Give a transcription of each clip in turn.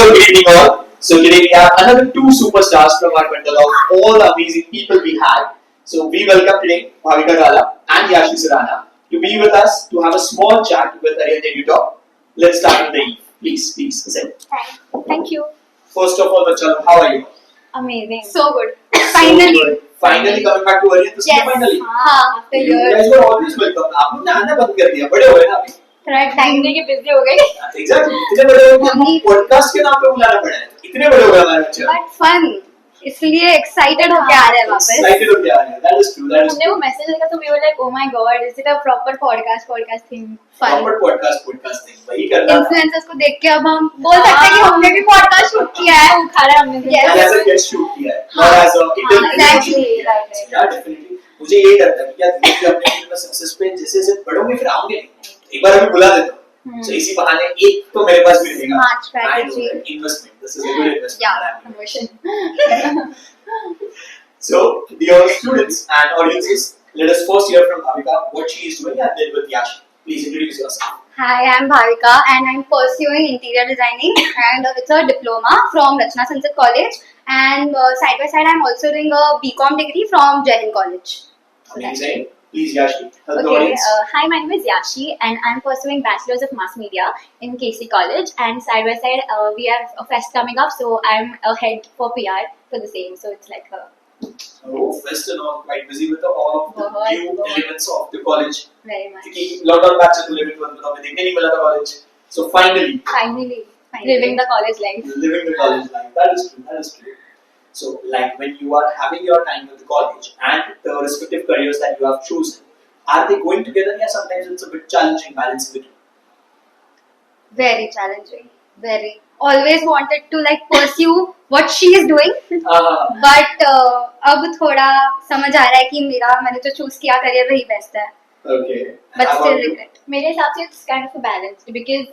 Hello, good evening all. So today we have another two superstars from our bundle of all the amazing people we had. So we welcome today Bhavika Gala and Yashi Surana to be with us to have a small chat with Ariel Debut Talk. Let's start with the Eve. Please, sit. Thank you. First of all, Bachalo, how are you? Amazing. So good. So good. Finally coming back to Ariel. Yes. Finally. हाँ. After You years. guys were always welcome. आप लोग ने आना बंद कर दिया. बड़े हो गए ना अभी. थोड़ा टाइम देके बिजी हो गए. Exactly. इतने बड़े हो गए हमको पॉडकास्ट के नाम पे बुलाना पड़ा है. इतने बड़े हो गए हमारे बच्चे. But fun. इसलिए एक्साइटेड होके आ रहे हैं वापस. Excited होके आ रहे हैं. That is true. हमने वो मैसेज देखा तो we were like, oh my god, is it a proper podcast thing? Fun. Proper podcast thing. वही करना. Influencers को देख के अब हम बोल सकते हैं कि हमने भी पॉडकास्ट शूट किया है. उठा रहे हमने. And as a guest shoot किया है. Not as a interview. Exactly. Right. Yeah, definitely. मुझे यही डर था कि यार धीरे अपने में सक्सेस पे जैसे बढ़ोगे फिर आओगे. एक बार अभी बुला देता. So इसी बहाने एक तो मेरे पास भी रहेगा. Smart strategy. Investment. This is a good investment. Yeah. Promotion. So, dear students and audiences, let us first hear from Bhavika what she is doing and then with Yashi. Please introduce yourself. Hi, I'm Bhavika and I'm pursuing interior designing and it's a diploma from Rachna Sansad College and side by side I'm also doing a BCom degree from Jain College. Amazing. Please Yashi, help the Okay, audience. hi, my name is Yashi and I'm pursuing Bachelor's of Mass Media in KC College and side by side we have a fest coming up so I'm a head for PR for the same so it's like a Oh, fest and all, quite busy with all of the new elements of the college. very much. क्योंकि lockdown batch से living to अंदर हमें देखने नहीं मिला था college. So finally Living the college life. living the college life. That is true. So like when you are having your time with the college and the respective careers that you have chosen, are they going together? Yeah, sometimes it's a bit challenging balancing the two. Very challenging. Very. Always wanted to like pursue what she is doing. But अब थोड़ा समझ आ रहा है कि मैंने जो choose किया career वही बेस्ट है. Okay. But still regret. मेरे हिसाब से it's kind of a balance because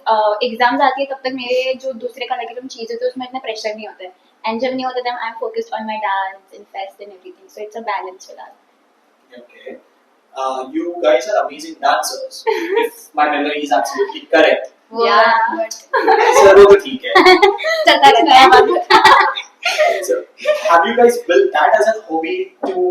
exams आती है तब तक मेरे जो दूसरे का लगे तुम चीजें तो उसमें इतना प्रेशर नहीं होता है and जब नहीं होता तब I'm focused on my dance and fest and everything so it's a balance for that. Okay. You guys are amazing dancers. If my memory is absolutely correct. Yeah. But So वो तो ठीक है. चलता रहता है. So, have you guys built that as a hobby to,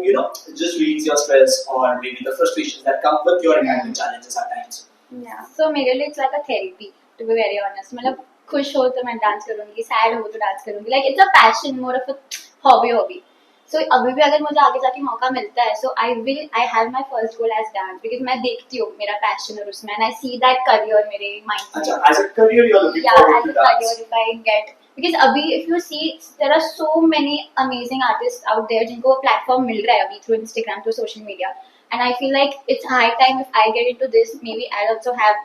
just release your stress or maybe the frustrations that come with your academic challenges at times? Yeah. So मेरे लिए it's like a therapy to be very honest. मतलब खुश हो तो मैं dance करूँगी, sad हो तो डांस करूँगी. Like it's a passion, more of a hobby. So अभी भी अगर मुझे आगे जाके मौका मिलता है, so I have my first goal as dance because मैं देखती हूँ मेरा passion और उसमें and I see that career मेरे mind में. अच्छा, as a career you're looking Yeah, forward as to a dance. career if I get because अभी if you see there are so many amazing artists out there जिनको वो platform मिल रहा है अभी through Instagram through social media and I feel like it's high time if I get into this maybe I'll also have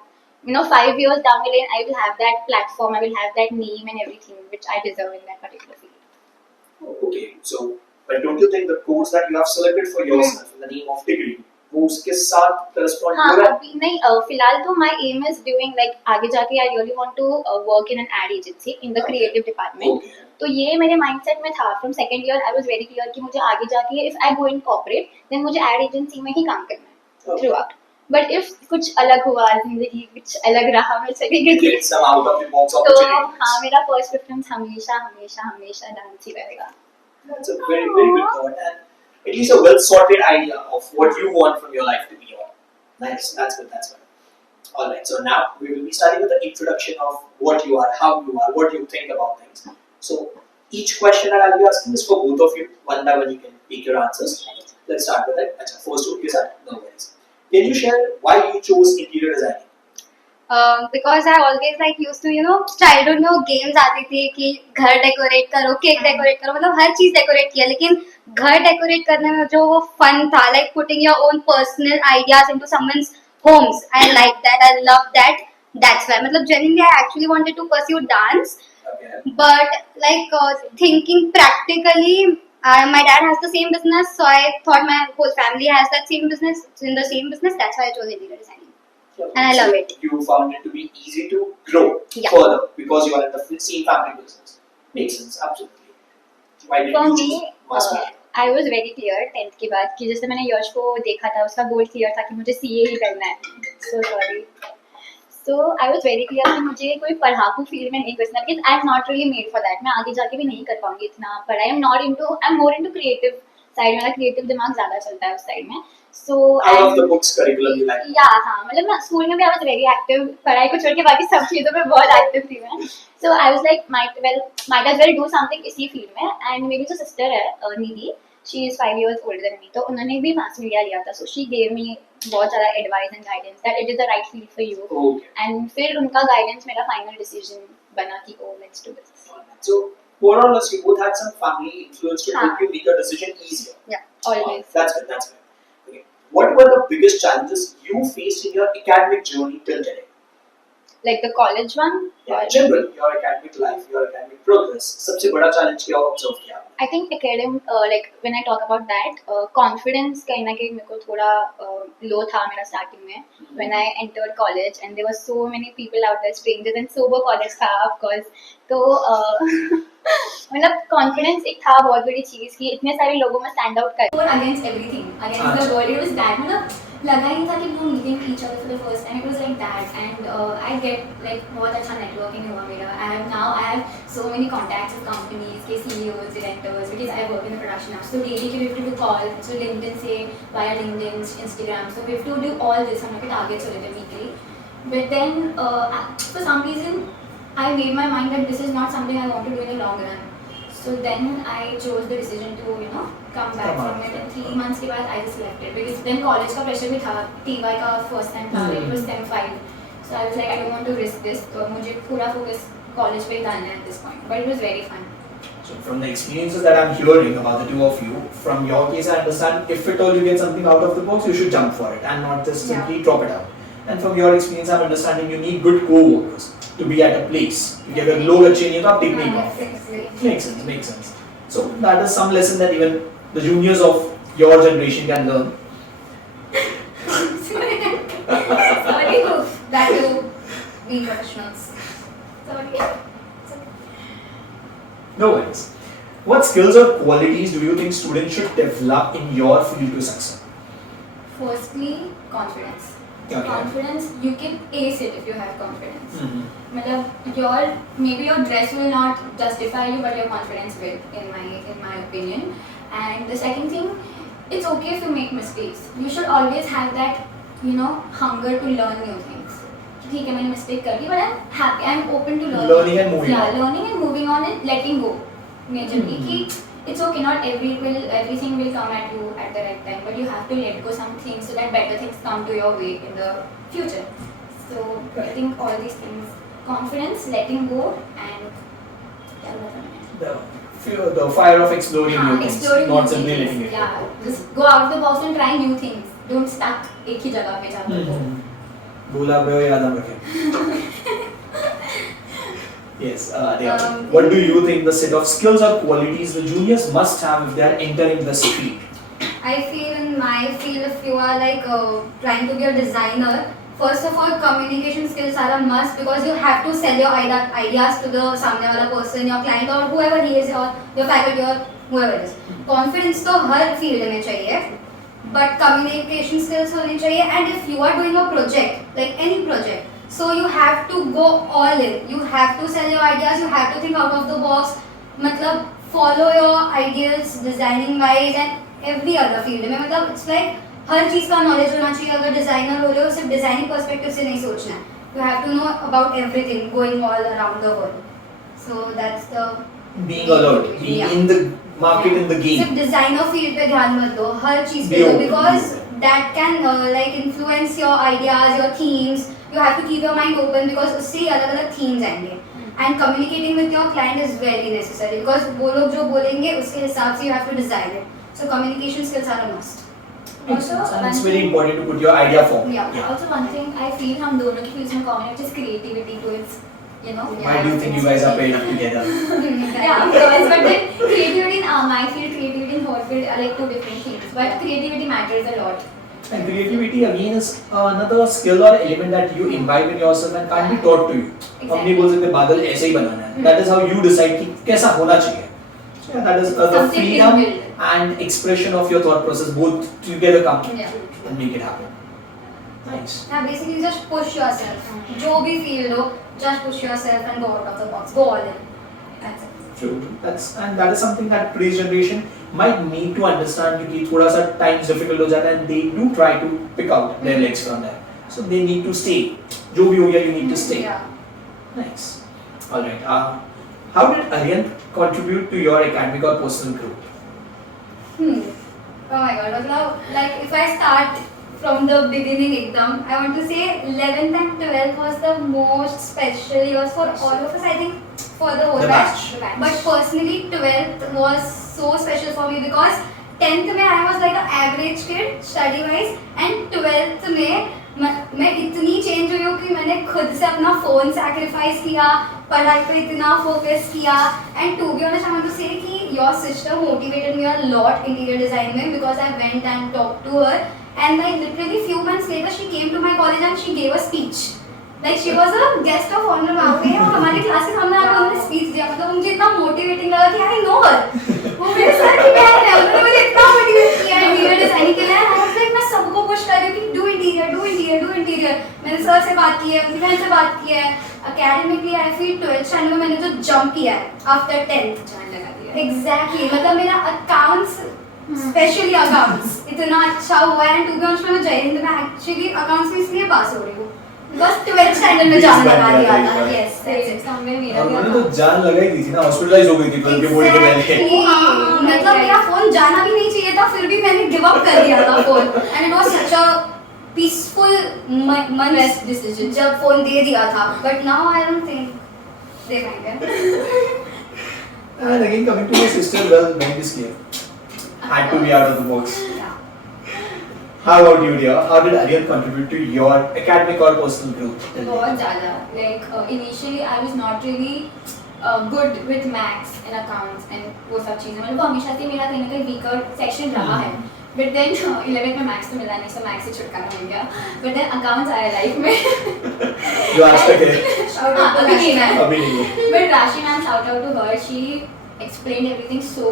5 years down the lane I will have that platform I will have that name and everything which I deserve in that particular field. Okay, so but don't you think the course that you have selected for yourself in the name of degree वो उसके साथ correspond हाँ हो रहा है? अभी नहीं फिलहाल तो my aim is doing like आगे जाके I really want to work in an ad agency in the creative department. Okay. तो ये मेरे mindset में था from second year I was very clear कि मुझे आगे जाके if I go in corporate then मुझे ad agency में ही काम करना है throughout. But if कुछ अलग हुआ जिंदगी कुछ अलग रहा मैं चली गई Get some out of the box तो opportunities. हाँ मेरा first preference हमेशा डांस ही रहेगा. That's a very good thought and at least a well sorted idea of what you want from your life to be on. Nice, that's good. Alright, so now we will be starting with the introduction of what you are, how you are, what you think about things. So each question that I'll be asking is for both of you. One by one you can pick your answers. Let's start with it. Achha, first one is no worries. Can you share why you chose interior designing? Because I always like used to childhood में वो games आती थी कि घर decorate करो cake decorate करो मतलब हर चीज डेकोरेट किया लेकिन घर डेकोरेट करने में जो वो फन था like putting your own personal ideas into someone's homes I like that I love that's why मतलब genuinely I actually wanted to pursue dance Okay. but like thinking practically my dad has the same business so I thought my whole family has that same business it's in the same business that's why I chose interior designing. And I love it. You found it to be easy to grow further because you are in the same family business. Makes sense, absolutely. Why did For you me, choose mass media? I was very clear 10th के बाद कि जैसे मैंने यश को देखा था उसका goal clear था कि मुझे CA ही करना है. So sorry. So I was very clear कि मुझे कोई पढ़ाकू फील्ड में नहीं घुसना because I am not really made for that. मैं आगे जाके भी नहीं कर पाऊंगी इतना पढ़ाई. I'm more into creative side. मेरा creative दिमाग ज़्यादा चलता है उस side में. So Out of the books curriculum you like? yeah, हाँ मतलब मैं स्कूल में भी I was very active. पढ़ाई को छोड़ के बाकी सब चीज़ों में बहुत active थी मैं. So I was like might as well do something इसी फील्ड में. And मेरी जो sister है निधि, she is 5 years older than me. तो उन्होंने भी mass media लिया था. So she gave me बहुत ज़्यादा advice and guidance that it is the right field for you. Okay. And फिर उनका guidance मेरा final decision बना कि oh let's do this. So more or less you both had some family influence to help you make your decision easier. Yeah, always. That's good. That's good. Okay. What were the biggest challenges you faced in your academic journey till today? Like the college one. Yeah, general your academic life, your academic progress. सबसे बड़ा challenge क्या observe किया आपने? I think academic like when I talk about that confidence कहीं ना कहीं मेरे को थोड़ा low था मेरा starting में when I entered college and there were so many people out there strangers and sober college था of course तो मतलब confidence एक था बहुत बड़ी चीज़ कि इतने सारे लोगों में stand out कर against everything against the world it was that मतलब लगा ही था कि वो meeting each other for the first time it was like that and I get like बहुत अच्छा networking हुआ मेरा I have so many contacts with companies के CEOs directors because I work in the production house so daily we have to do call so LinkedIn से via LinkedIn Instagram so we have to do all this हम लोग के targets होते थे weekly but then for some reason I made my mind that this is not something I want to do in the long run so then I chose the decision to come back from it and 3 months के बाद I just left it because then college का pressure भी था TY का first time था it was STEM 5 so I was like I don't want to risk this तो मुझे पूरा focus college पे ही डालना है at this point but it was very fun. So from the experiences that I'm hearing about the two of you, from your case I understand if at all you get something out of the box you should jump for it and not just simply drop it out. And from your experience I'm understanding you need good co-workers to be at a place. कि अगर लोग अच्छे नहीं हैं तो आप टिक नहीं पाओगे. Makes sense. So that is some lesson that even the juniors of your generation can learn. Sorry that you be professionals. Sorry. No worries. What skills or qualities do you think students should develop in your field to succeed? Firstly, confidence. Okay. Confidence, you can ace it if you have confidence. Mm-hmm. मतलब maybe your dress will not justify you, but your confidence will, in my opinion. And the second thing, it's okay if you make mistakes. You should always have that, hunger to learn new things. ठीक है मैंने mistake कर ली, but I'm happy, I'm open to learning. Learning and moving on. Learning and moving on and letting go. Majorly, कि it's okay, not everything will come at you at the right time, but you have to let go some things so that better things come to your way in the future. So I think all these things, confidence, letting go, and The fire of exploring new things, exploring not new simply things. letting it Yeah, go. just go out of the box and try new things. Don't stuck एक ही जगह पे जाकर go. भूला पे हो याद हम रखें. Yes, Dev. Um, What do you think the set of skills or qualities the juniors must have if they are entering this field? I feel in my field, if you are like trying to be a designer, first of all, communication skills are a must because you have to sell your ideas to the सामने वाला person, your client or whoever he is, or your faculty or whoever it is. Confidence तो हर field में चाहिए, but communication skills होनी चाहिए. And if you are doing a project, like any project, so you have to go all in. You have to sell your ideas. You have to think out of the box. मतलब follow your ideas, designing wise and every other field में मतलब it's like हर चीज़ का knowledge होना चाहिए. अगर designer हो रहे हो सिर्फ designing perspective से नहीं सोचना है. You have to know about everything going all around the world. So that's the Being alert, being in the market, in the game. सिर्फ designer field पे ध्यान मत दो, हर चीज़ पे Be दो open. because that can like influence your ideas, your themes. You have to keep your mind open because उससे ही अलग-अलग themes आएंगे. And communicating with your client is very necessary because वो लोग जो बोलेंगे उसके हिसाब से you have to design it. So communication skills are a must. Makes sense. And it's one very thing- important to put your idea forward. Yeah. Also one thing I feel हम दोनों की fields में common है, which is creativity towards, Why do you think you guys are paired up together? Yeah, of course, but then creativity in my field, creativity in her field are like two different things. But creativity matters a lot. And creativity again is another skill or element that you imbibe in yourself and can't be taught to you. हम नहीं बोल सकते बादल ऐसे ही बनाना है. That is how you decide कि कैसा होना चाहिए. So yeah, that is the Something freedom inbuilt. and expression of your thought process both together come Yeah. and make it happen. Nice. Yeah, basically just push yourself. जो भी field हो, just push yourself and go out of the box. Go all in. That's it. True. That is something that today's generation might need to understand कि थोड़ा सा times difficult हो जाता है and they do try to pick out their legs from there. So they need to stay. जो भी हो गया, you need to stay. Yeah. Nice. All right. How did Aryan contribute to your academic or personal growth? Oh my god, मतलब like if I start from the beginning एकदम, I want to say 11th and 12th was the most special years for all of us. I think for the whole The batch. batch. But personally 12th was so special for me because 10th में I was like an average kid study wise and 12th में मैं इतनी change हुई हूँ कि मैंने खुद से अपना फोन सैक्रिफाइस किया, पढ़ाई पे इतना फोकस किया and to be honest I want to say कि your sister motivated me a lot interior design में because I went and talk to her and like literally few months later she came to my college and she gave a speech like she was a guest of honour वहाँ पे और हमारे class के सामने आकर उन्होंने speech दिया मतलब मुझे इतना मोटिवेटिंग लगा कि आई नो हर वो मेरे सर की बहन है उन्होंने मुझे इतना मोटिवेट किया इंटीरियर डिजाइनिंग के लिए आई वाज लाइक मैं सबको पुश कर रही हूँ कि डू इंटीरियर मैंने सर से बात की है उनकी बहन से बात की है academically I feel 12th standard में मैंने जो जंप किया है आफ्टर 10th जान लगा दिया एग्जैक्टली मतलब मेरा अकाउंट्स स्पेशली अकाउंट्स इतना अच्छा हुआ है एंड टू बी ऑनेस्ट मैं जय हिंद में एक्चुअली अकाउंट्स में इसलिए पास हो रही हूँ बस 12th स्टैंडर्ड में जान लगा दिया था यस सामने मेरा और भी उन्होंने तो जान लगाई दी थी ना, हॉस्पिटलाइज हो गई थी 12 के बोर्ड के पहले. मतलब मेरा फोन जाना भी नहीं चाहिए था फिर भी मैंने गिव अप कर दिया था phone and it was such a peaceful Best decision. जब फोन दे दिया था but now I don't think they पाएंगे And again, coming to my sister, well, made this clear. Had to be out of the box. How about you, dear? How did Aryan contribute to your academic or personal growth? Tell me. बहुत ज़्यादा like initially I was not really good with maths and accounts and वो सब चीज़ें मतलब वो हमेशा से मेरा कहीं ना कहीं weaker section रहा है but then 11th में maths तो मिला नहीं so maths से छुटकारा मिल गया but then accounts आया life में जो आज तक है. हाँ अभी नहीं है अभी नहीं है. but Rashi ma'am shout out to her she explained everything so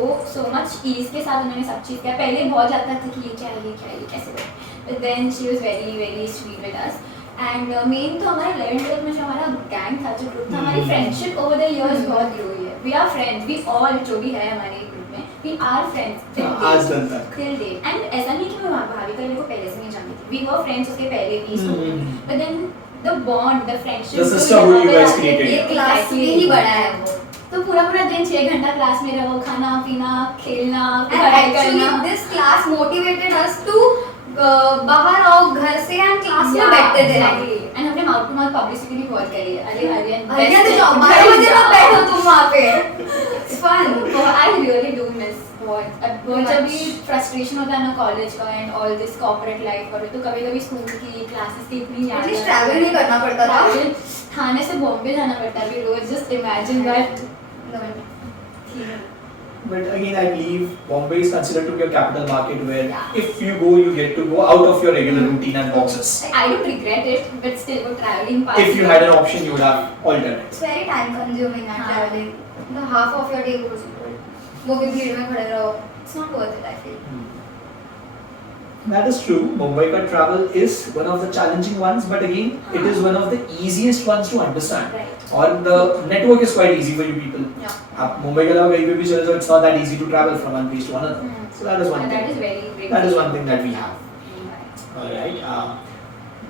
much ease के साथ उन्होंने सब चीज़ किया पहले बहुत जाता था कि ये क्या है ये कैसे करें but then she was very sweet with us and main तो हमारे 11th 12th में जो हमारा gang था जो group था हमारी friendship over the years बहुत grow हुई है we are friends we all जो भी है हमारे group में we are friends till आज date दिन तक. till date and ऐसा नहीं कि मैं भाभी का को पहले से नहीं जानती थी we were friends उसके पहले भी but then the bond the friendship The sisterhood you guys created. ये क्लास में ही बड़ा है वो तो पूरा दिन 6 घंटा क्लास में रहो खाना पीना खेलना And पढ़ाई actually करना this class motivated us to बाहर आओ घर से एंड क्लास में बैठते थे एंड हमने माउथ टू माउथ पब्लिसिटी भी बहुत करी है अरे आर्यन अरे तो जाओ 12 बजे तक बैठो तुम वहाँ पे it's fun I really do miss बहुत जब भी फ्रस्ट्रेशन होता है ना कॉलेज का and all this corporate life और तो कभी स्कूल की क्लासेस की इतनी याद एटलीस्ट ट्रैवल नहीं करना पड़ता था थाने से बॉम्बे जाना पड़ता है रोज just imagine that But again, I believe Bombay is considered to be a capital market where Yeah. if you go, you get to go out of your regular routine and boxes. I don't regret it but still वो traveling part If you had an option, you would have alternates. It's very time consuming and हाँ. traveling. The half of your day goes into it. वो भी भीड़ में खड़े रहो. It's not worth it, I feel. That is true. Mumbai ka travel is one of the challenging ones, but again, it is one of the easiest ones to understand. Right. Or the network is quite easy for you people. Yeah. आप मुंबई के अलावा कहीं पे भी चले जाओ, it's not that easy to travel from one place to another. So that is one And that thing. is very great. That is one thing that we have. Alright.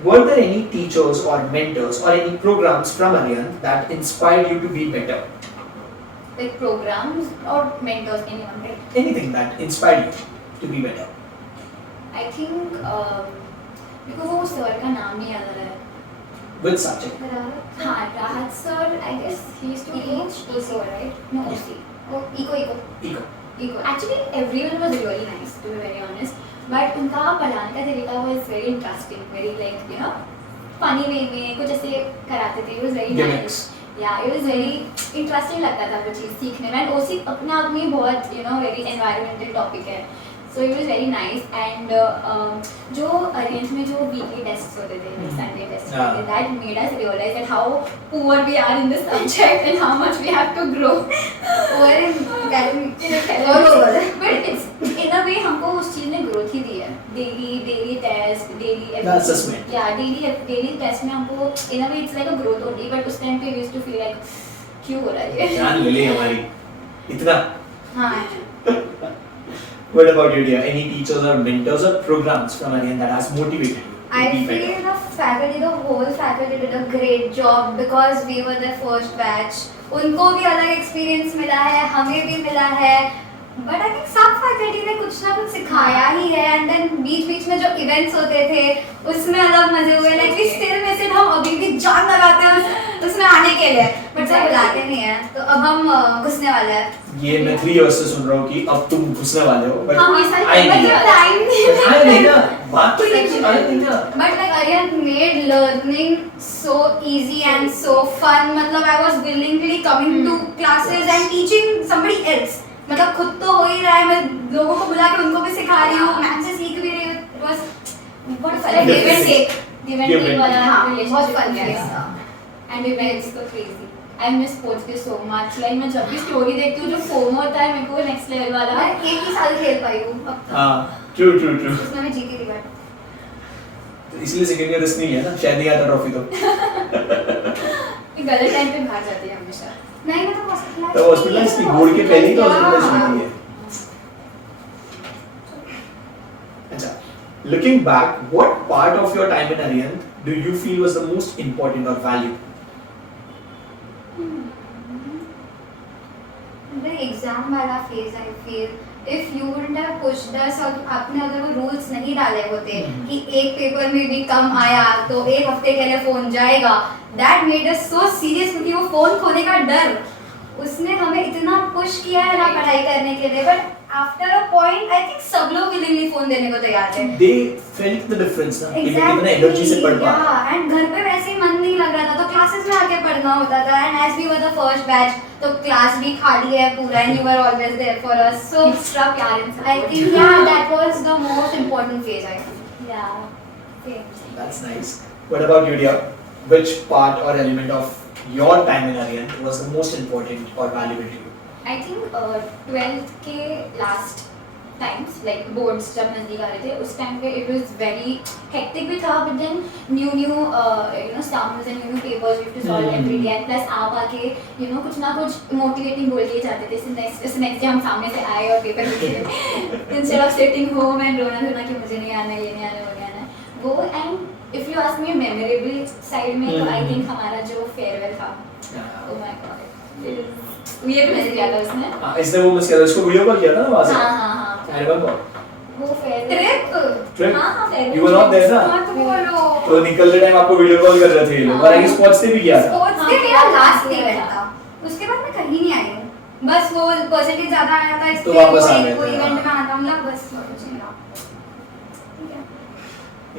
Were there any teachers or mentors or any programs from Aryan that inspired you to be better? Like programs or mentors, anyone, right? Anything that inspired you to be better? I think मेरे को वो sir का नाम नहीं याद आ रहा है. Which subject? हाँ, राहत sir. I guess he used to teach ECO, right? No, OC. Oh, eco. Eco. ECO. Actually, everyone was really nice, to be very honest. But उनका पढ़ाने का तरीका was very interesting, very like you know, funny way में कुछ ऐसे कराते थे. It was very Gimmicks. nice. Yeah, it was very interesting लगता था वो चीज़ सीखने में. And OC अपने आप में बहुत you know very environmental topic है. So it was very nice and जो अरेंज में जो वीकली टेस्ट होते थे Sunday test experience. That made us realize that how poor we are in this subject and how much we have to grow. Or in academics. all over. But it's in a way हमको उस चीज ने growth ही दी है. Daily test, daily everything. assessment. Yeah, daily test में हमको in a way it's like a growth only. But उस time पे we used to feel like क्यों हो रहा है ये? जान ले ली हमारी इतना. हाँ. What about you, dear? Any teachers or mentors or programs from Aryan that has motivated you? to I be feel better? the whole faculty did a great job because we were the first batch. उनको भी अलग experience मिला है, हमें भी मिला है. But I think सब faculty ने कुछ ना कुछ सिखाया ही है. And then बीच में जो events होते थे, उसमें अलग मजे हुए. Like we still miss it. हम अभी भी जान लगाते हैं उसमें आने के लिए. But सब बुलाते नहीं हैं. तो अब हम घुसने वाले हैं. ये मैं 3 years से सुन रहा हूँ कि अब तुम घुसने वाले हो, but हाँ, ये सारी आए नहीं. मतलब time नहीं आए नहीं ना, बात तो ये कि आए नहीं ना. But like Aryan made learning so easy and so fun. मतलब I was willingly coming to classes and teaching somebody else. मतलब खुद तो हो ही रहा है, मैं लोगों को बुला के उनको भी सिखा रही हूँ, मैम से सीख भी रही हूँ. It was बहुत fun. Like give and Different. take. Give and Give take and वाला हाँ, बहुत relationship fun हो गया. था. And we were so crazy. I miss sports day so much. Like मैं जब भी story देखती हूँ जो फोम होता है मेरे को next level वाला. मैं एक ही साल खेल पाई हूँ अब तक. हाँ, true. उसमें मैं जीती थी but इसलिए सेकंड ईयर नहीं है ना, शायद नहीं आता ट्रॉफी तो. ये गलत टाइम पे बाहर जाती है हमेशा. नहीं मैं तो हॉस्पिटलाइज तो हॉस्पिटलाइज थी, बोर्ड के पहले ही तो हॉस्पिटलाइज हुई है. अच्छा, looking back, what part of your time in Aryan do you feel was the most important or valuable? The exam वाला phase I feel if you wouldn't have pushed us और आपने अगर वो rules नहीं डाले होते कि एक पेपर में भी कम आया तो एक हफ्ते के लिए फोन जाएगा, that made us so serious क्योंकि वो फोन खोने का डर उसने हमें इतना पुश किया है ना पढ़ाई करने के लिए. But after a point I think सब लोग विलिंगली फोन देने को तैयार थे. They felt the difference ना, कि मैं कितना एनर्जी से पढ़ पा रहा हूँ. एंड घर पे वैसे ही मन नहीं लग रहा था तो क्लासेस में आके पढ़ना होता था. And as we were the first batch तो क्लास भी खाली है पूरा and you were always there for us. So Extra प्यार and I support. Think yeah that was the most important phase I think. Yeah. Same. That's nice. What about you, dear? Which part or element of your time in Aryan was the most important or valuable to you? I think 12th के last times like boards जब नजदीक आ रहे थे उस time पे it was very hectic भी था but then new sums and new papers we have to solve every day and plus आप आके कुछ ना कुछ motivating बोल के जाते थे. next day हम सामने से आए और पेपर लिखे instead of sitting home and रोना धोना कि मुझे नहीं आना ये नहीं आना वो नहीं आना वो. and if you ask me memorable side में तो I think हमारा जो farewell था oh my god ये भी मिस किया था उसने. हाँ, इसने वो मिस किया था, उसको वीडियो कॉल किया था ना वहाँ से. हाँ. I remember. वो farewell Trip? हाँ farewell. You were not there ना? मत बोलो. तो निकलते टाइम आपको वीडियो कॉल कर रहे थे ये लोग. और आगे स्पॉट्स पे भी किया था. स्पोर्ट्स डे मेरा लास्ट इवेंट था. उसके बाद मैं कहीं नहीं आई हूँ. बस वो परसेंटेज ज्यादा आया था तो वापस आ गए कोई थे, इवेंट हाँ. में आता हूँ बस कुछ नहीं रहा.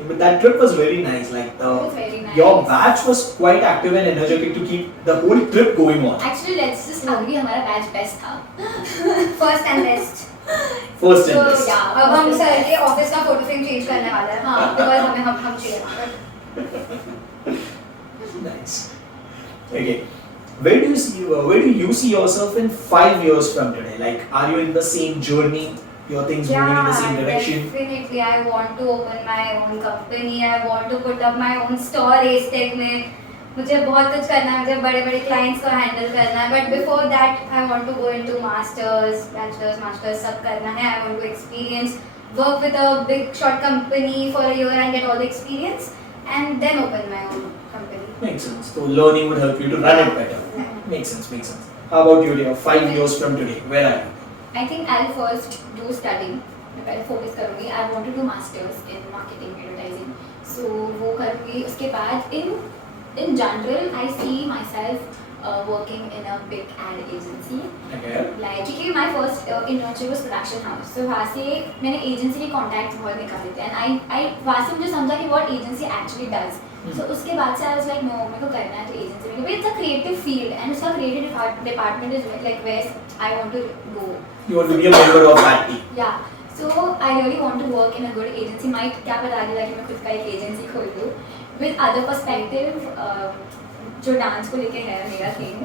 But that trip was very nice. Like It was very nice. your batch was quite active and energetic to keep the whole trip going on. Actually let's just agree हमारा batch best था. First and best. First and So, best. yeah. अब हम sir के office का photo frame change करने वाला है. हाँ. बिकॉज़ हमें हम चाहिए. Nice. Okay. Where do you see yourself in 5 years from today? Like, are you in the same journey? Your things moving in the same direction? Definitely. I want to open my own company. I want to put up my own store Ace Tech में. मुझे बहुत कुछ करना है. मुझे बड़े-बड़े clients को handle करना है. But before that, I want to go into masters, bachelors, masters सब करना है. I want to experience, work with a big short company for a year and get all the experience, and then open my own company. Makes sense. So learning would help you to run it better. Yeah. Makes sense. How about you, dear? 5 years from today, where are you? I think I'll first do studying. मैं पहले focus करूँगी. I want to do masters in marketing advertising. So वो करूँगी. उसके बाद in general I see myself working in a big ad agency. Okay. Like क्योंकि my first internship was production house. So वहाँ से मैंने agency के contacts बहुत निकाले थे. And I वहाँ से मुझे समझा कि what agency actually does. So उसके बाद से I was like no मेरे को करना है तो agency में. But it's a creative field and उसका creative department is like where I want to go. You want to be a member of that team. Yeah. So I really want to work in a good agency. Might क्या पता आगे जाके मैं खुद का एक agency खोल दूँ. with other perspective, जो डांस को लेके है मेरा थिंग,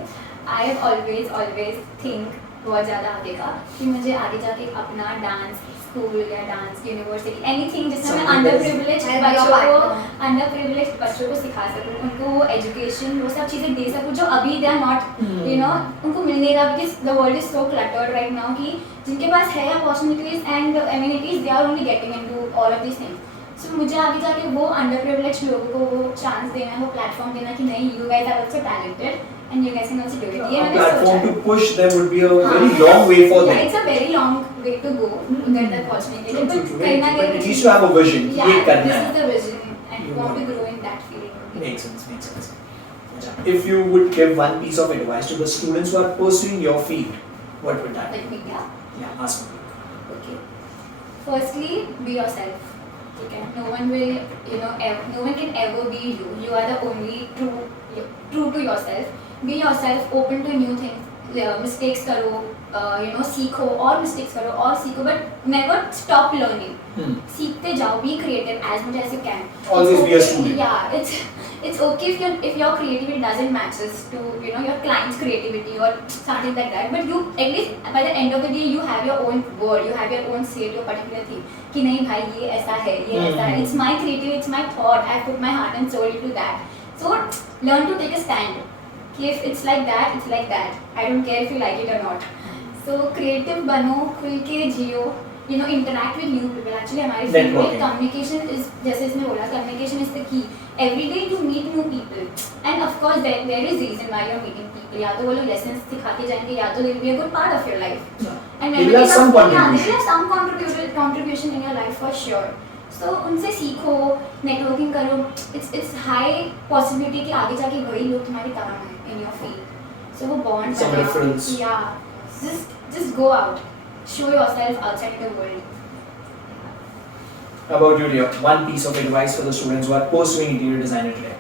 आई ऑलवेज थिंक बहुत ज़्यादा आगे का कि मुझे आगे जाके अपना डांस स्कूल या डांस यूनिवर्सिटी एनीथिंग जिसमें मैं अंडर प्रिविलेज बच्चों को सिखा सकूँ, उनको वो एजुकेशन वो सब चीज़ें दे सकूँ जो अभी दे आर नॉट उनको मिलेगा, because the world is so cluttered right now कि जिनके पास है opportunities and amenities they are only getting into all of these things. So मुझे आगे जाके वो अंडर प्रिविलेज लोगों को वो चांस देना, वो प्लेटफॉर्म देना कि नहीं, you guys are also talented and you guys can also do it. A platform to push them would be a very long way for them. It's a very long way to go to get that opportunity. But कहीं ना But कहीं at least you have a vision. yeah, ये करना this है. is the vision and you want to grow in that field. Makes sense. If you would give one piece of advice to the students who are pursuing your field, what would that be? Like media. Yeah, ask me. Okay. Firstly, be yourself. Okay. No one will, no one can ever be you. You are the only true to yourself. Be yourself, open to new things. Mistakes करो, सीखो और mistakes करो और सीखो, but never stop learning. सीखते जाओ, be creative as much as you can. Always It's be a okay, student. Yeah, it's okay if your creativity doesn't matches to your client's creativity or something like that. But you at least by the end of the day you have your own word, you have your own say to a particular thing. कि नहीं भाई ये ऐसा है, ये ऐसा है. It's my creativity, it's my thought. I put my heart and soul into that. So learn to take a stand. कि if it's like that, it's like that. I don't care if you like it or not. So creative बनो, खुल के जियो, interact with new people. Actually हमारी field में communication is, जैसे इसने बोला, communication is the key. Every day you meet new people, and of course there is reason why you're meeting people. या तो वो लोग lessons सिखा के जाएंगे, या तो they will be a good part of your life. And They will have some contribution. they will have some contribution in your life for sure. So उनसे सीखो, नेटवर्किंग करो. It's high possibility कि आगे जाके वही लोग तुम्हारी तरह हैं in your field. So वो bond Some बनाओ. reference. Yeah. Just go out. Show yourself outside the world. How about you, dear? One piece of advice for the students who are pursuing interior designer today.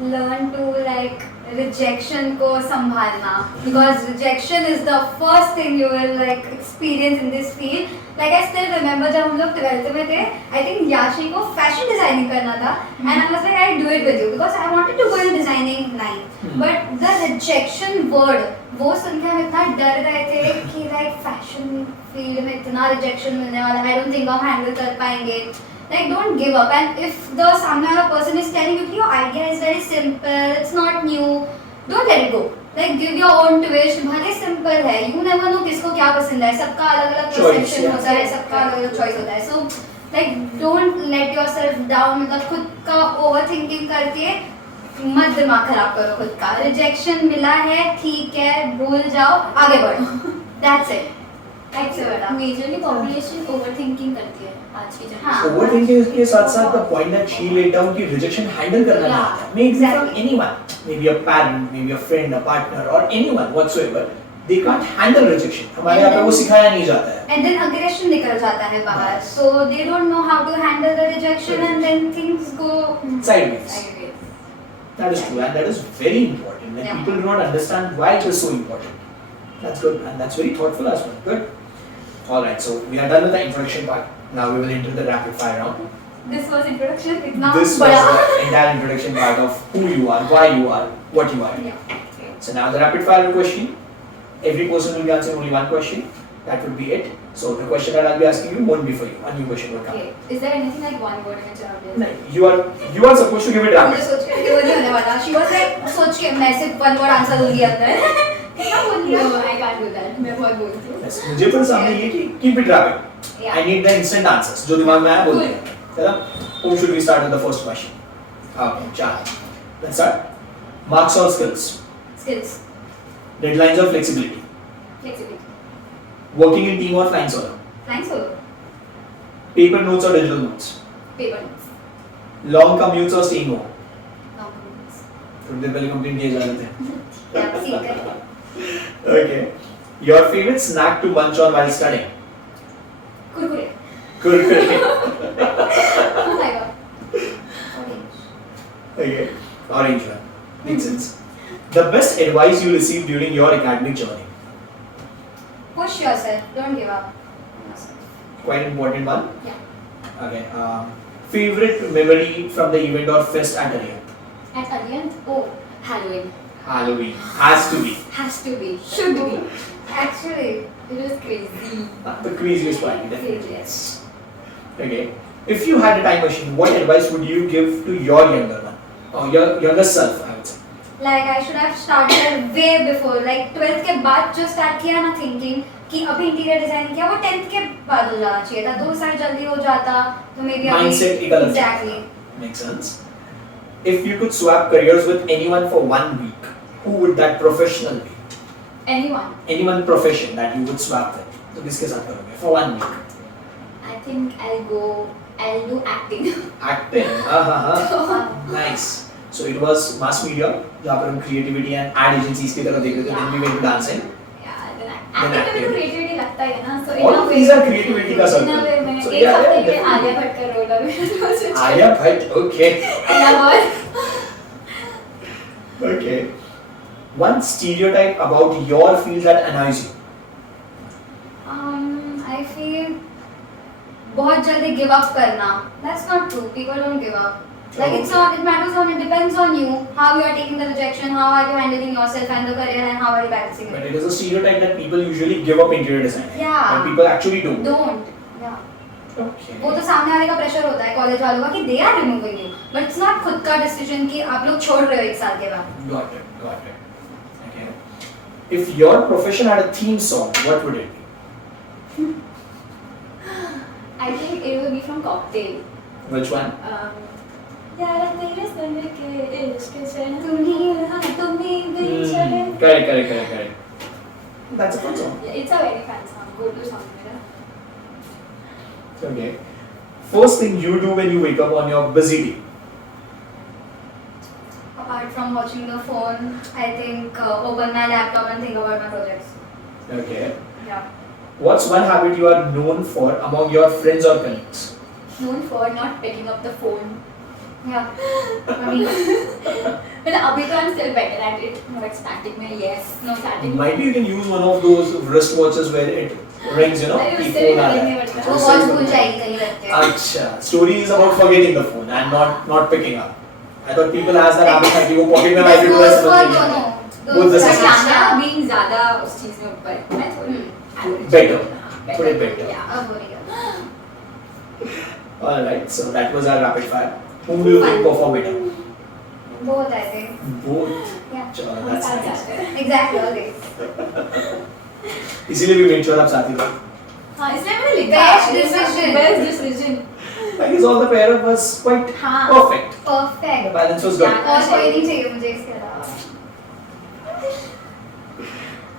Learn to like rejection को संभालना, because rejection is the first thing you will like experience in this field. Like I still remember जब हम लोग 12th में थे, I think याशी को fashion designing करना था, and I was like I'll do it with you because I wanted to go in designing line. But the rejection word, वो सुन के हम इतना डर गए थे कि like fashion field में इतना rejection मिलने वाला है, I don't think हम handle कर पाएंगे. Like don't give up, and if the सामने वाला person is telling you कि your idea is very simple, it's not new, don't let it go. Like give your own twist. भले simple है, you never know किसको क्या पसंद है, सबका अलग-अलग perception होता है, सबका अलग-अलग choice होता है. So like don't let yourself down. मतलब खुद का overthinking करके मत दिमाग खराब करो खुद का. Rejection मिला है, ठीक है, भूल जाओ, आगे बढ़ो. That's it. Majorly population overthinking करती है आज की हाँ. जनरेशन. Overthinking के साथ the point that she laid down कि rejection handle करना नहीं आता. Maybe from anyone, maybe a parent, maybe a friend, a partner, or anyone whatsoever. They can't handle rejection. हमारे यहाँ पे वो सिखाया नहीं जाता है. And then aggression निकल जाता है बाहर. So they don't know how to handle the rejection, and then things go Sideways. That is true, and that is very important. Like Yeah. people do not understand why it is so important. That's good, and that's very thoughtful as well. Good. All right, so we are done with the introduction part. Now we will enter the rapid fire round. This was introduction. इतना This was बड़ा. the entire introduction part of who you are, why you are, what you are. Yeah. So now the rapid fire question. Every person will be answering only one question. That would be it. So the question that I'll be asking you won't be for you. A new question will come. Okay. Is there anything like one word in which I have No, you are supposed to give it मुझे rapid. सोच के वो नहीं होने वाला. She was like सोच के मैं सिर्फ one word answer दूंगी अंदर. कितना बोल दिया? No, I can't do that. मैं बहुत बोलती हूँ. Yes, मुझे पर सामने ये कि keep it rapid. Yeah. I need the instant answers. जो दिमाग में आया बोल दे. चलो. Who should we start with the first question? Okay, Chad. Let's start. Marks or skills? Skills. Deadlines or flexibility? Flexibility. Working in team or flying solo? Flying solo. Paper notes or digital notes? Paper notes. Long commutes or staying home? Long comments. थोड़ी देर पहले complaint किए जा रहे थे. Yeah, see करें. Okay. Your favorite snack to munch on while studying? Kurkure. Kurkure. Oh my god. Orange. Okay. Orange one. Makes sense. The best advice you received during your academic journey? Push yourself. Don't give up. Quite important one. Yeah. Okay. Favorite memory from the event or fest at Arihant? At Allianz, oh, Halloween. Halloween. Has to be. Has to be. Should be. Actually, It was crazy. The craziest party, definitely. Craziest. Okay. If you had a time machine, what advice would you give to your younger one? Or your younger self, I would say. like I should have started way before, like 12th के बाद जो start किया ना thinking कि अभी interior design किया वो 10th के बाद हो जाना चाहिए था, 2 साल जल्दी हो जाता तो मे बी Mindset एक अलग exactly. Makes sense. If you could swap careers with anyone for 1 week, who would that professional be? Anyone. Anyone profession that you would swap with. तो किसके साथ करोगे for 1 week? I think I'll do acting. Acting. Nice. So it was mass media जहाँ पर हम creativity and ad agencies की तरह देख रहे थे. Then we went to dancing. Yeah, then acting में तो creativity लगता है ना. So All of these are creativity का in a circle. way मैंने So एक yeah, हफ्ते yeah, के लिए definitely. आलिया भट्ट का रोल और Alia Bhatt. Okay. और Okay. One stereotype about your field that annoys you. I feel बहुत जल्दी give up करना. That's not true. People don't give up. Like it's not. It matters on. It depends on you. How you are taking the rejection. How are you handling yourself and the career, and how are you balancing But it. it is a stereotype that people usually give up interior design. Yeah. But people actually do. Don't. Yeah. Okay. वो तो सामने वाले का pressure होता है college वालों का कि they are removing you, but it's not खुद का डिसीजन कि आप लोग छोड़ रहे हो 1 साल के बाद. Got it. Got it. Okay. If your profession had a theme song, what would it be? I think it will be from Cocktail. Which one? यार तेरे संग के इश्क से तुम्हें Correct. That's a fun song. It's a very fun song. Go to song मेरा. Okay. First thing you do when you wake up on your busy day. Apart from watching the phone, I think open my laptop and think about my projects. Okay. Yeah. What's one habit you are known for among your friends or colleagues? Known for not picking up the phone. Yeah. I mean, But अभी तो I'm still better at it. No, it's static में yes. No static. Might be you can use one of those wristwatches where it rings, you know. अरे उससे phone भी आ करेंगे रहा है. बच्चा. वो बहुत भूल जाएगी कहीं रख के. अच्छा. Story is about forgetting the phone and not picking up. I thought people has that habit that वो pocket में That might be goes for समझ नहीं दोनों. आता. Both the Those systems. are- Shana being ज़्यादा उस चीज़ में ऊपर मैं थोड़ी average. Better. Put it better. Yeah. अब हो रही है. Alright, so that was our rapid fire. Who do you think perform better? Both, I think. Both. Yeah. चलो, that's साथ nice. जाते हैं. Exactly. Always. इसीलिए भी make sure आप साथ ही रहो. हाँ इसलिए मैंने लिखा. Best decision. Best decision. I guess all the pair of us quite हाँ. perfect. The Perfect. balance was good. Yeah. और कोई नहीं चाहिए मुझे इसके अलावा.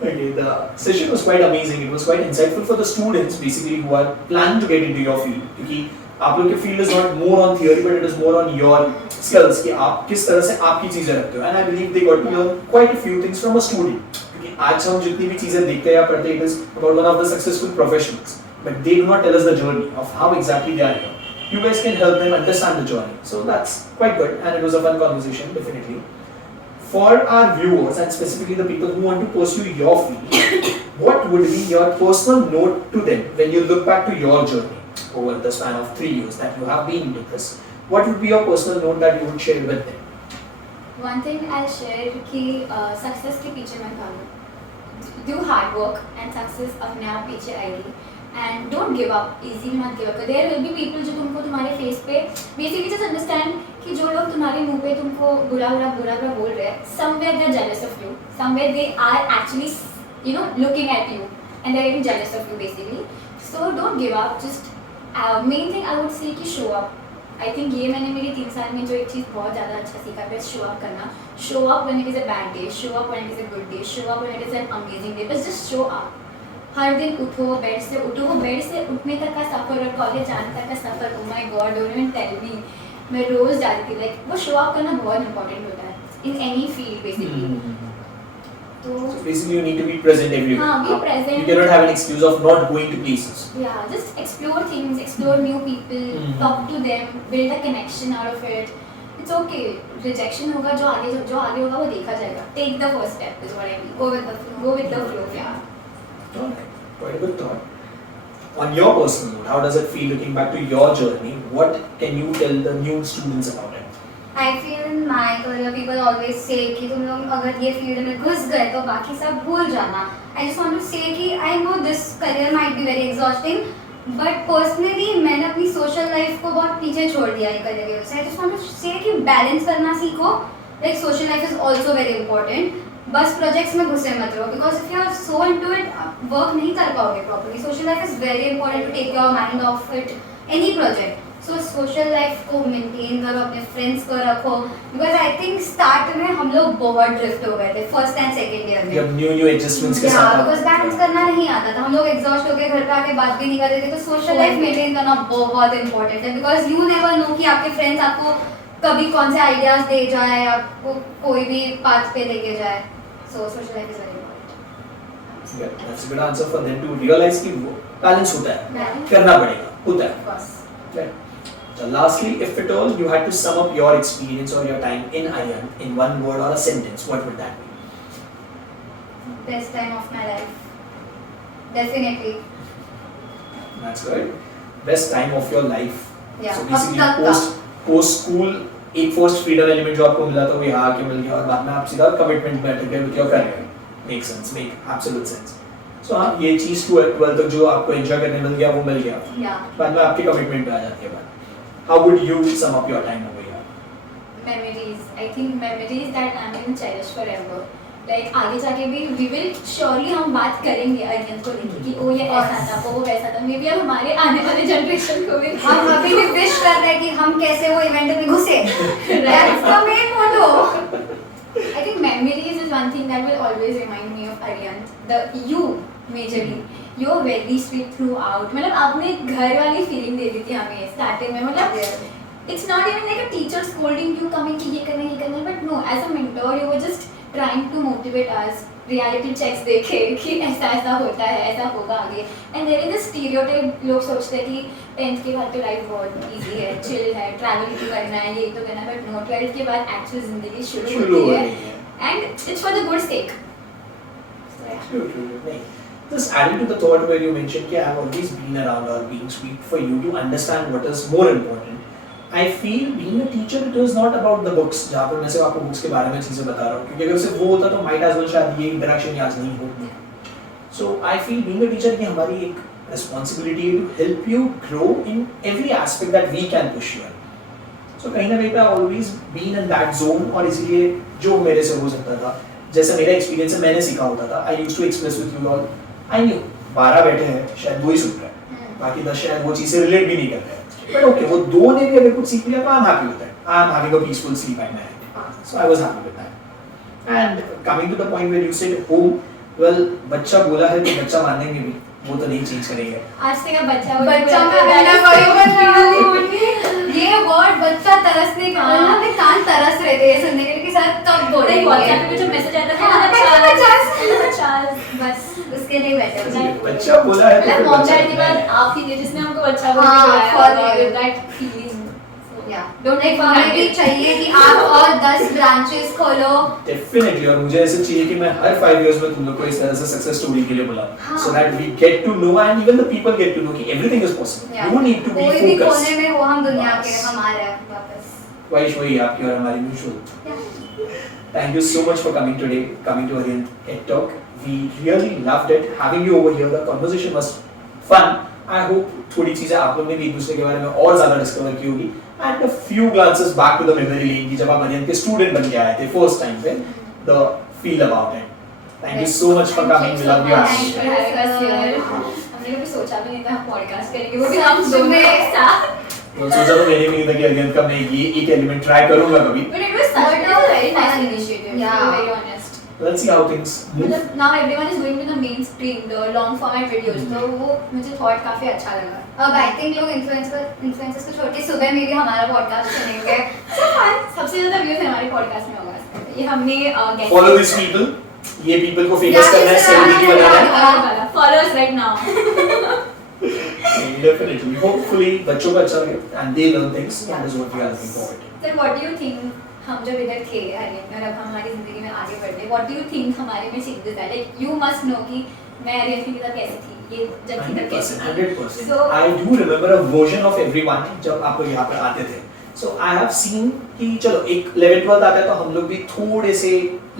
Okay, the session was quite amazing. It was quite insightful for the students basically who are planning to get into your field. क्योंकि आप लोग के field is not more on theory but it is more on your skills कि आप किस तरह से आपकी चीजें रखते हो. And I believe they got to learn quite a few things from a student. क्योंकि आज हम जितनी भी चीजें देखते हैं या पढ़ते हैं it is about one of the successful professionals. But they do not tell us the journey of how exactly they are here. You guys can help them understand the journey. So that's quite good and it was a fun conversation definitely. For our viewers and specifically the people who want to pursue your field, what would be your personal note to them when you look back to your journey over the span of 3 years that you have been into this? What would be your personal note that you would share with them? One thing I'll share कि success के पीछे मत भागो. Do hard work and success अपने आप पीछे आएगी. And don't give up. Easily मत give up. There will be people जो तुमको तुम्हारे face पे basically just understand कि जो लोग तुम्हारे मुंह पे तुमको बुरा बोल रहे हैं, somewhere they're jealous of you. Somewhere they are actually, looking at you and they're getting jealous of you basically. So don't give up. Just main thing I would say कि show up. I think ये मैंने मेरी 3 साल में जो एक चीज़ बहुत ज़्यादा अच्छा सीखा है शो अप करना. Show up when it is a bad day. Show up when it is a good day. Show up when it is an amazing day. But just show up. हर दिन उठो बेड से उठने तक का सफ़र और college जाने तक का सफ़र. Oh my God don't even tell me. मैं रोज़ जाती थी. लाइक वो शो अप करना बहुत इंपॉर्टेंट होता है इन एनी फील्ड बेसिकली. तो So basically you need to be present everywhere. हाँ, be present. You cannot have an excuse of not going to places. yeah, just explore things, explore new people, talk to them, build a connection out of it. It's okay. Rejection होगा जो आगे होगा वो देखा जाएगा. Take the first step is what I mean. Go with the flow. Go with the flow. Yeah. Alright, quite a good thought. On your personal note, how does it feel looking back to your journey what can you tell the new students about it? I feel in my career people always say कि तुम लोग अगर ये field में घुस गए तो बाकी सब भूल जाना. I just want to say कि I know this career might be very exhausting, but personally मैंने अपनी social life को बहुत पीछे छोड़ दिया है career की वजह से. I just want to say कि balance करना सीखो. Like social life is also very important. बस प्रोजेक्ट्स में घुसे मत रहो because if you are so into it work नहीं कर पाओगे properly. Social life is very important to take your mind off it any project. So social life को maintain करो, अपने फ्रेंड्स को रखो बिकॉज आई थिंक स्टार्ट में हम लोग बहुत ड्रिफ्ट हो गए थे फर्स्ट एंड सेकेंड ईयर में. जब न्यू एडजस्टमेंट्स के साथ बिकॉज बैलेंस करना नहीं आता था. हम लोग एग्जॉस्ट होकर घर पे आके बात भी नहीं करते थे. तो सोशल लाइफ मेंटेन करना बहुत इंपॉर्टेंट है बिकॉज यू नेवर नो कि आपके फ्रेंड्स आपको कभी कौन से आइडियाज दे जाए, आपको कोई भी पाथ पे लेके जाए. So social life is very important. Yeah, that's a good answer for them to realize कि वो balance होता है, Balance. करना पड़ेगा, होता है. Of course. Right. So lastly, if at all you had to sum up your experience or your time in Aryan in one word or a sentence, what would that be? Best time of my life. Definitely. That's good. Best time of your life. Yeah. So अब basically तक का. post school एक first freedom element जो आपको मिला था वो यहाँ आके मिल गया और बाद में आप सीधा कमिटमेंट में अटक गए with your career. Make sense, make absolute sense. So हाँ, ये चीज 12 तक जो आपको एंजॉय करने मिल गया वो मिल गया. Yeah. बाद में आपके कमिटमेंट पे आ जाती है बात. How would you sum up your time over here? Memories. I think memories that I'm going to cherish forever. Like आगे जाके भी we will surely हम बात करेंगे अरियन को लेके कि ओ ये ऐसा था, वो वैसा था. मे बी अब हमारे आने वाले जनरेशन को भी हम अभी भी विश कर रहे हैं कि हम कैसे वो इवेंट में घुसे. That's the main motto. I think memories is one thing that will always remind me of Aryan. The you majorly. You're very sweet throughout. मतलब आपने घर वाली फीलिंग दे दी थी हमें स्टार्टिंग में. मतलब it's not even like a teacher scolding you coming कि ये करना है, but no, as a mentor you were just trying to motivate us. reality checks देखे कि ऐसा ऐसा होता है, ऐसा होगा आगे. and there is this stereotype लोग सोचते हैं कि 10th के बाद तो लाइफ बहुत easy है, chill है, travel तो करना है, ये तो करना है, but no, 12th के बाद actual जिंदगी शुरू होती है and it's for the good sake. So, yeah. True. नहीं. Just adding to the thought where you mentioned कि I have always been around or being sweet for you to understand what is more important. I feel being a teacher it is not about the books. जहाँ पर मैं सिर्फ आपको books के बारे में चीजें बता रहा हूँ क्योंकि अगर सिर्फ वो होता तो might as well शायद ये इंटरेक्शन आज नहीं हो. So I feel being a teacher की हमारी एक responsibility है to help you grow in every aspect that we can push you in. So कहीं ना कहीं पे always been in that zone और इसीलिए जो मेरे से हो सकता था जैसे मेरा एक्सपीरियंस है मैंने सीखा होता था. I used to express with you all. I knew 12 बैठे हैं शायद वो ही सुन रहे हैं, बाकी 10 शायद वो चीज़ से रिलेट भी नहीं कर रहे हैं. But okay, वो दो ने भी अगर कुछ सीख लिया तो I'm happy with that. I'm having a peaceful sleep at night. So I was happy with that. And coming to the point where you said home, well, बच्चा बोला है तो बच्चा मानेंगे भी, वो तो नहीं चेंज करेंगे. आज से का बच्चा मैं वही बोलने वाली हूँ. ये वर्ड बच्चा तरसने का मतलब मैं कान तरस रहे थे ये सुनने के लिए कि सर कब बोलेंगे. WhatsApp पे जो मैसेज आता है हाँ, 50 बस उसके लिए बैठे हुए. बच्चा बोला है तो मतलब फिर मॉम बच्चा डैडी के बाद बोलना है. आप ही थे जिसने हमको बच्चा बोलने हाँ, को for आया real. with that feeling. Don't like हमें भी चाहिए कि आप और 10 ब्रांचेस खोलो. Definitely और मुझे ऐसा चाहिए कि मैं हर 5 years में तुम लोग को इस तरह से सक्सेस स्टोरी के लिए बुलाऊं. So that we get to know and even the people get to know कि everything is possible. You need to be कोई भी focused. कोने में हो हम दुनिया के बस. हमारे वापस. वही आपकी और हमारी mutual. Thank you so much for coming today, coming to Aryan TED Talk. We really loved it having you over here. The conversation was fun. I hope थोड़ी चीजें आप लोग ने भी एक दूसरे के बारे में और ज़्यादा डिस्कवर की होगी. And a few glances back to the memory lane कि जब आप Aryan के स्टूडेंट बन के आए थे first time पे, the feel about it. Thank you so much for coming. We love you. Thank you for having us here. हमने कभी सोचा भी नहीं था हम पॉडकास्ट करेंगे वो भी हम दोनों एक साथ. तो सोचा तो मैंने भी नहीं था कि Aryan का मैं ये एक एलिमेंट ट्राई करूँगा कभी. But it was such a very nice initiative. To Yeah. be very honest. Let's see how things move. मतलब now everyone is going to the mainstream, the long format videos. तो वो मुझे thought काफी अच्छा लगा. अब आई थिंक लोग influencers को छोड़ के सुबह में भी हमारा पॉडकास्ट सुनेंगे. सबसे ज्यादा व्यूज हमारे पॉडकास्ट में होगा. ये हमने guest Follow these people. ये people को famous करना है, celebrity बनाना है. Follow us right now. Definitely. Hopefully बच्चों को अच्छा लगे and they learn things. That is what we are looking forward to. Then what do you think? हम जब इधर थे आर्यन और अब हमारी जिंदगी में आगे बढ़ रहे, what do you think हमारे में changes है? Like you must know कि मैं आर्यन के साथ कैसी थी ये जब की तक 100%. So- I do remember a version of everyone जब आप लोग यहाँ पर आते थे. So I have seen कि चलो एक 11th-12th आता है तो हम लोग भी थोड़े से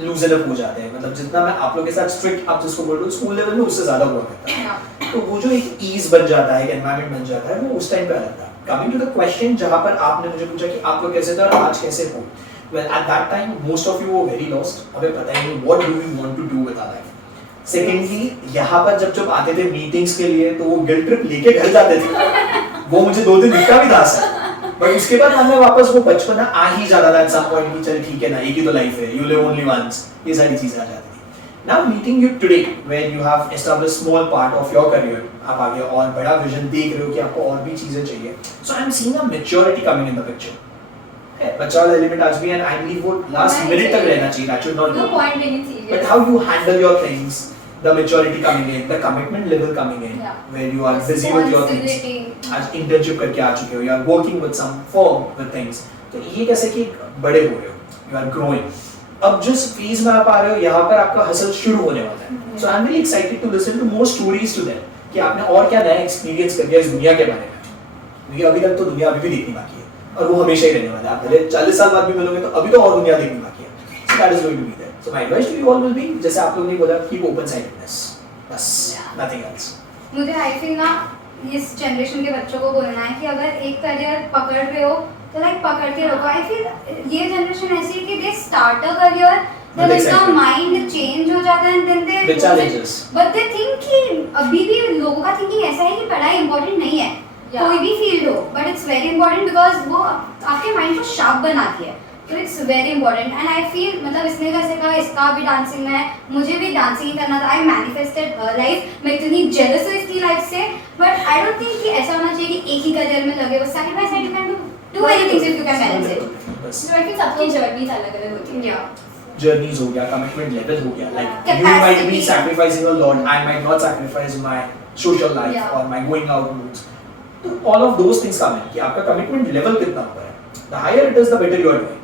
loosen up हो जाते हैं. मतलब जितना मैं आप लोग के साथ strict आप जिसको बोल रहे हो स्कूल लेवल में उससे ज़्यादा हुआ करता है. तो वो जो एक ease बन जाता है, एक environment बन जाता है, वो उस टाइम पे अलग था. Coming to the question जहाँ पर आपने मुझे पूछा कि आप लोग कैसे थे और आज कैसे हो. Well, at that time, most of you were very lost. हमें पता ही नहीं what do we want to do with our life. Secondly, यहाँ पर जब आते थे मीटिंग्स के लिए तो वो गिल्ट ट्रिप लेके घर जाते थे. वो मुझे 2 दिन दिखता भी था सर. बट उसके बाद हमें वापस वो बचपना आ ही जाता था at some point कि चल ठीक है ना, एक ही तो लाइफ है. You live only once. ये सारी चीजें आ जाती थी. Now meeting you today, where you have established small part of your career, आप आगे और बड़ा विजन देख रहे हो कि आपको और भी चीजें चाहिए. So I'm seeing a maturity coming in the picture. बच्चा वाला एलिमेंट आज भी एंड आई बिलीव वो लास्ट मिनट तक रहना चाहिए. That should not No be. point being serious. But how you handle your things, the maturity coming in, the commitment level coming in, Yeah. where you are busy with your things. Responsibility. आज internship करके आ चुके हो, you are working with some firm with things. तो ये कैसे कि बड़े हो रहे हो, you are growing. अब जिस phase में आप आ रहे हो, यहाँ पर आपका hustle शुरू होने वाला है. So I'm very excited to listen to more stories to them कि आपने और क्या नया experience कर लिया इस दुनिया के बारे में. क्योंकि अभी तक तो दुनिया अभी भी देखनी बाकी है और वो हमेशा ही रहने वाला है. आप भले 40 साल बाद भी मिलोगे तो अभी तो और दुनिया देखनी बाकी है. So that is going to be there. So my advice to you all will be जैसे आप लोगों ने बोला keep open sightedness. बस nothing else. मुझे आई फील ना इस जनरेशन के बच्चों को बोलना है कि अगर एक करियर पकड़ रहे हो तो लाइक पकड़ के रखो. आई फील ये जनरेशन ऐसी है कि they start a career then With उनका excitement. माइंड चेंज हो जाता है and then they With challenges. but they think कि अभी भी लोगों का थिंकिंग ऐसा है कि पढ़ाई इंपॉर्टेंट नहीं है. Yeah. कोई भी फील्ड हो but it's very important because वो आपके माइंड को शार्प बनाती है. तो it's very important and I feel मतलब इसने जैसे कहा इसका भी डांसिंग में है, मुझे भी डांसिंग ही करना था. आई मैनिफेस्टेड लाइफ. मैं इतनी जेलस हूँ इसकी लाइफ से बट आई डोंट थिंक कि ऐसा होना चाहिए कि एक ही करियर में लगे हो. Side by side you can do many things if you can balance it. बस So I think सबकी जर्नीज अलग अलग होती है. या journeys हो गया, commitment level हो गया. Like you Capacity. might be sacrificing a lot, I might not sacrifice my social life Yeah. or my going out moods. तो all of those things come in कि आपका commitment level कितना ऊपर है. The higher it is, the better you are doing.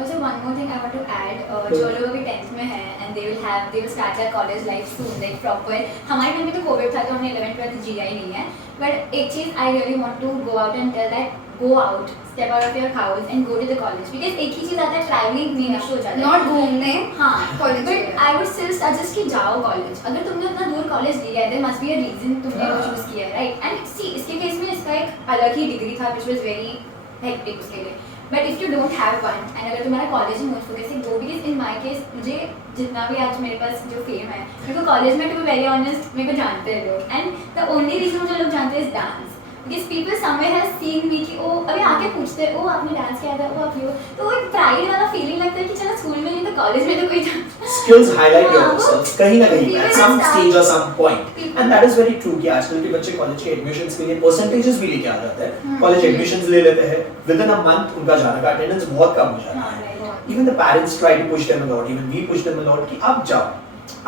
Also one more thing I want to add, जो लोग अभी 10th में हैं and they will start their college life soon, like proper. हमारे टाइम में तो कोविड था तो हमने 11th 12th जिया ही नहीं है. But एक चीज़ I really want to go out and tell that go out, step out of your house and go to the college because एक ही चीज़ आता है traveling में इशू हो जाता है. नॉट घूमने हाँ, college but में. I would still suggest कि जाओ college. अगर तुमने उतना दूर college लिया है, there must be a reason तुमने वो हाँ. choose किया है, right? And see, इसके case में इसका एक अलग ही degree था, which was very hectic उसके लिए. But if you don't have one, and अगर तुम्हारा college में most focus है, go because in my case मुझे जितना भी आज मेरे पास जो fame है, मेरे को college में to be very honest मेरे को जानते हैं लोग. And the only reason मुझे लोग जानते हैं is dance. Because people somewhere has seen me कि ओ अभी आके पूछते हैं ओ आपने डांस किया था ओ आप यो तो वो एक प्राइड वाला फीलिंग लगता है कि चलो स्कूल में नहीं तो कॉलेज में तो कोई Skills highlight हाँ, yourself कहीं ना कहीं at some People stage or some point. People- And that is very true कि आजकल के बच्चे कॉलेज के एडमिशंस के लिए परसेंटेजेस भी लेके आ जाते हैं. कॉलेज एडमिशंस ले लेते हैं. Within a month उनका जाने का अटेंडेंस बहुत कम हो जाता है. Even the parents try to push them a lot. Even we push them a lot कि आप जाओ.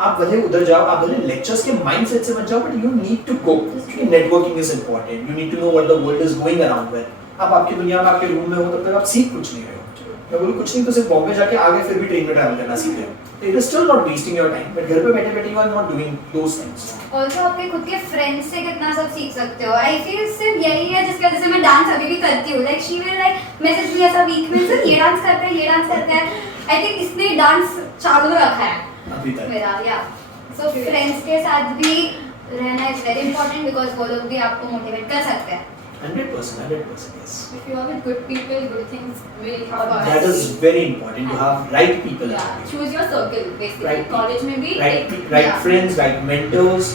आप भले उधर जाओ, आप भले लेक्चर्स के माइंडसेट से मत जाओ, but you need to go. क्योंकि networking is important. You need to know what the world is going around with. आप आपकी दुनिया में आपके रूम में हो तब तक आप सीख कुछ नहीं रहे हो. मैं बोलूं कुछ नहीं तो सिर्फ बॉम्बे जाके आगे फिर भी ट्रेन में ट्रैवल करना सीख रहे हो. It is still not wasting your time, but घर पे बैठे-बैठे you are not doing those things. Also आपके खुद के फ्रेंड्स से कितना सब सीख सकते हो. आई फील सिर्फ यही है जिसकी वजह से मैं डांस अभी भी करती हूँ. Like she will like message me ऐसा वीक में सर ये डांस करते हैं ये डांस करते हैं. आई थिंक इसने डांस चालू रखा है अभी तक. मेरा. या सो फ्रेंड्स के साथ भी रहना इज वेरी इंपॉर्टेंट बिकॉज वो लोग भी आपको मोटिवेट कर सकते हैं. 100% yes. If you are with good people, good things will happen. That is very important to have right people Yeah, around you. choose your circle basically. Right. College में भी Right Yeah. friends, right mentors,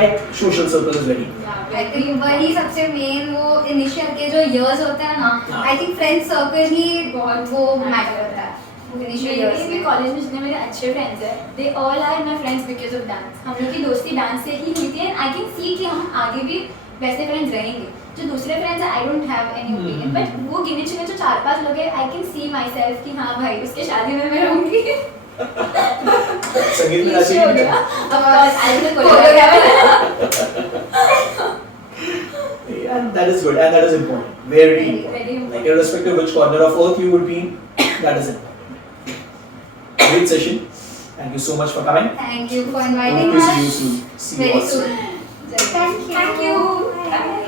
right social circle is very important. Yeah, I very think वही सबसे main वो initial के जो years होते हैं ना. हाँ. आई थिंक फ्रेंड सर्कल ही बहुत वो मैटर करता है इनिशियल मेरे इयर्स भी में. कॉलेज में जितने मेरे अच्छे फ्रेंड्स हैं they all are my friends because of dance. हम लोग की दोस्ती डांस से ही हुई थी एंड आई कैन सी कि हम आगे भी वैसे फ्रेंड्स रहेंगे. जो दूसरे फ्रेंड्स हैं I don't have any opinion but वो गिने चुने जो 4-5 लोग हैं I can see my self कि हाँ भाई उसके शादी में मैं रहूँगी. संगीत में राशि हो गया. Of course, I'll be the choreographer. and that is good and that is important. Very important. Very important. Like irrespective of which corner of earth you would be in, that is important. Great session. Thank you so much for coming. Thank you for Hope inviting to see you us. soon. See you Very all soon. soon. Thank you. Bye.